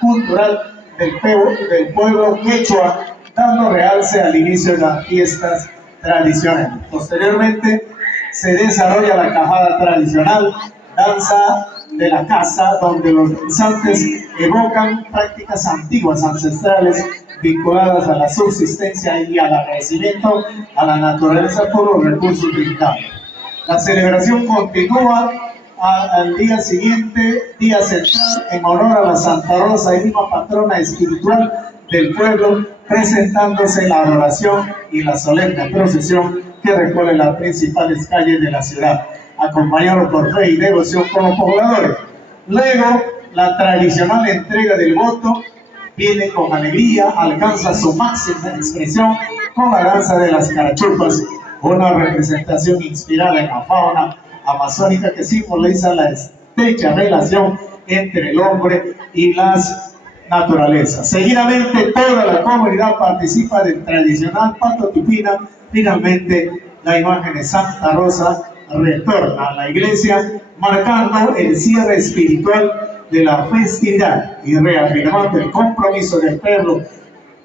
cultural del pueblo quechua, dando realce al inicio de las fiestas tradicionales. Posteriormente se desarrolla la cajada tradicional, danza de la casa, donde los danzantes evocan prácticas antiguas, ancestrales, vinculadas a la subsistencia y al agradecimiento a la naturaleza por los recursos brindados. La celebración continúa al día siguiente, día central, en honor a la Santa Rosa, misma patrona espiritual del pueblo, presentándose la adoración y la solemne procesión que recorre las principales calles de la ciudad, acompañado por fe y devoción con los pobladores. Luego, la tradicional entrega del voto viene con alegría, alcanza su máxima expresión con la danza de las carachupas, una representación inspirada en la fauna amazónica que simboliza la estrecha relación entre el hombre y las naturalezas. Seguidamente, toda la comunidad participa del tradicional pato tupina. Finalmente, la imagen de Santa Rosa retorna a la iglesia, marcando el cierre espiritual de la festividad y reafirmando el compromiso del pueblo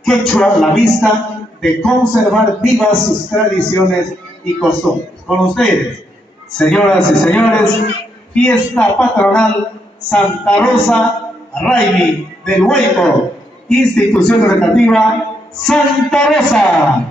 quechua a la vista de conservar vivas sus tradiciones y costumbres. Con ustedes, señoras y señores, fiesta patronal Santa Rosa Raimi del Huayco, institución educativa Santa Rosa.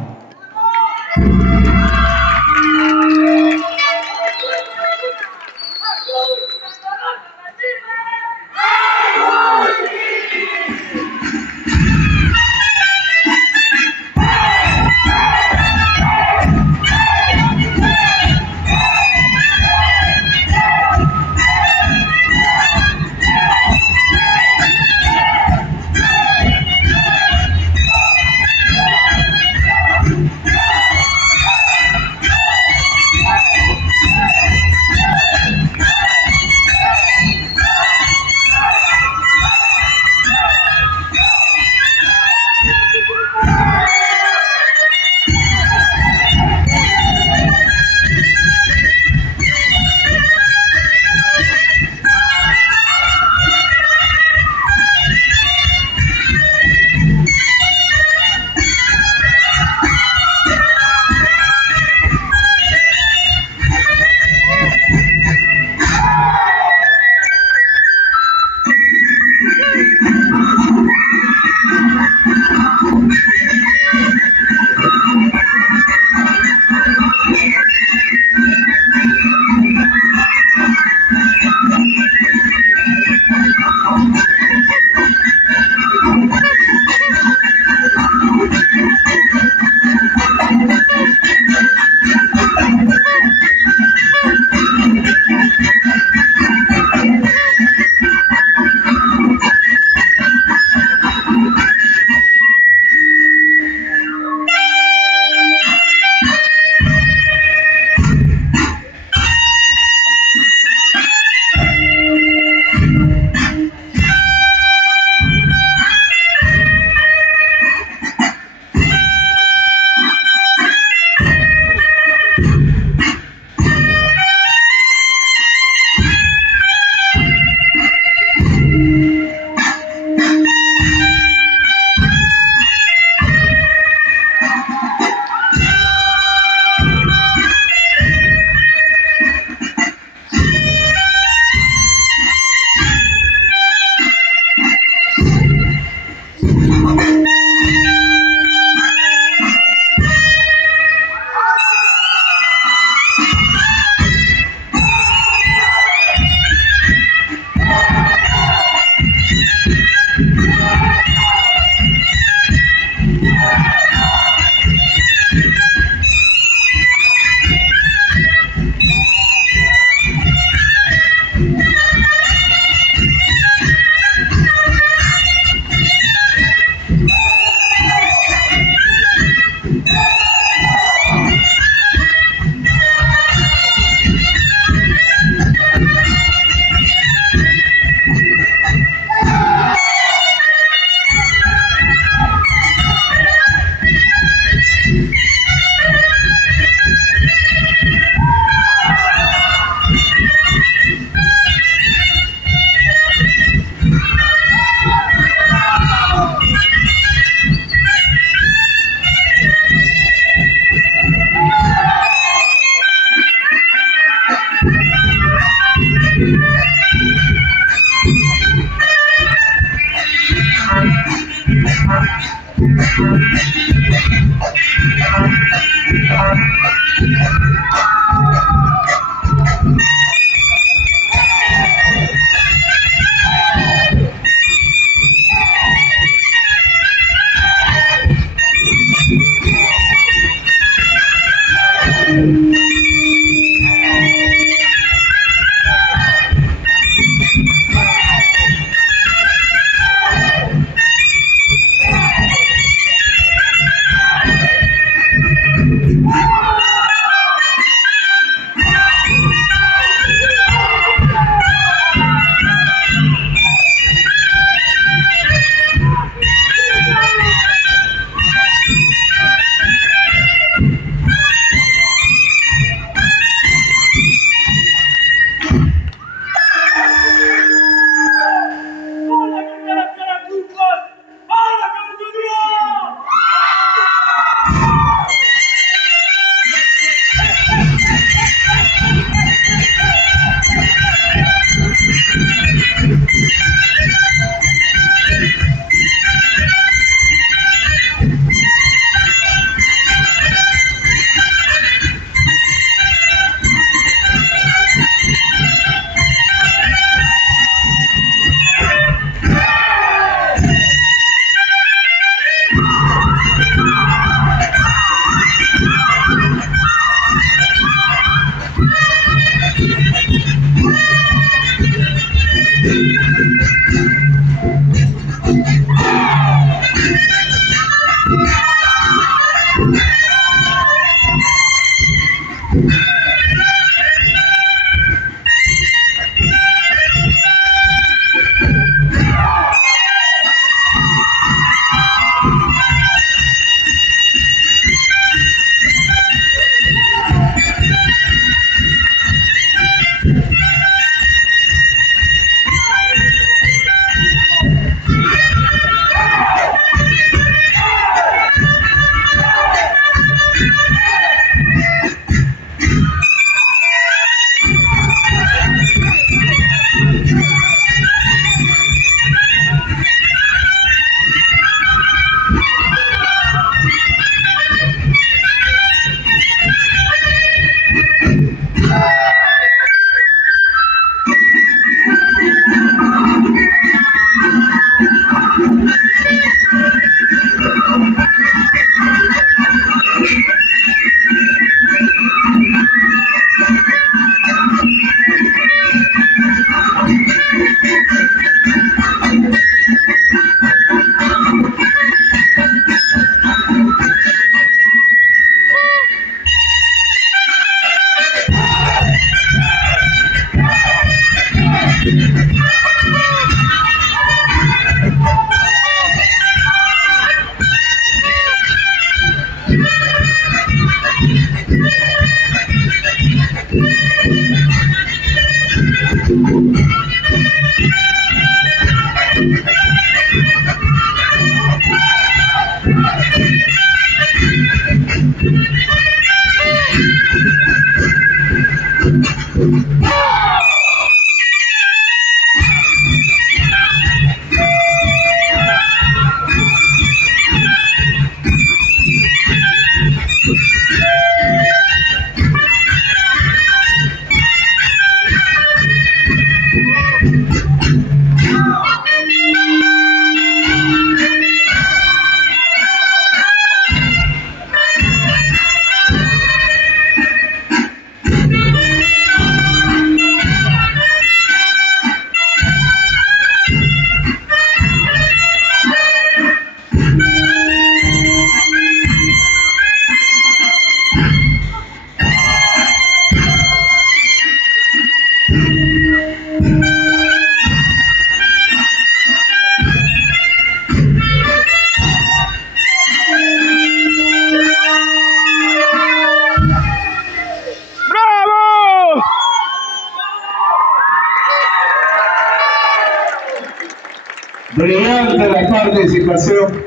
Brillante la participación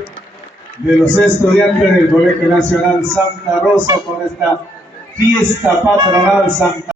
de los estudiantes del Colegio Nacional Santa Rosa por esta fiesta patronal Santa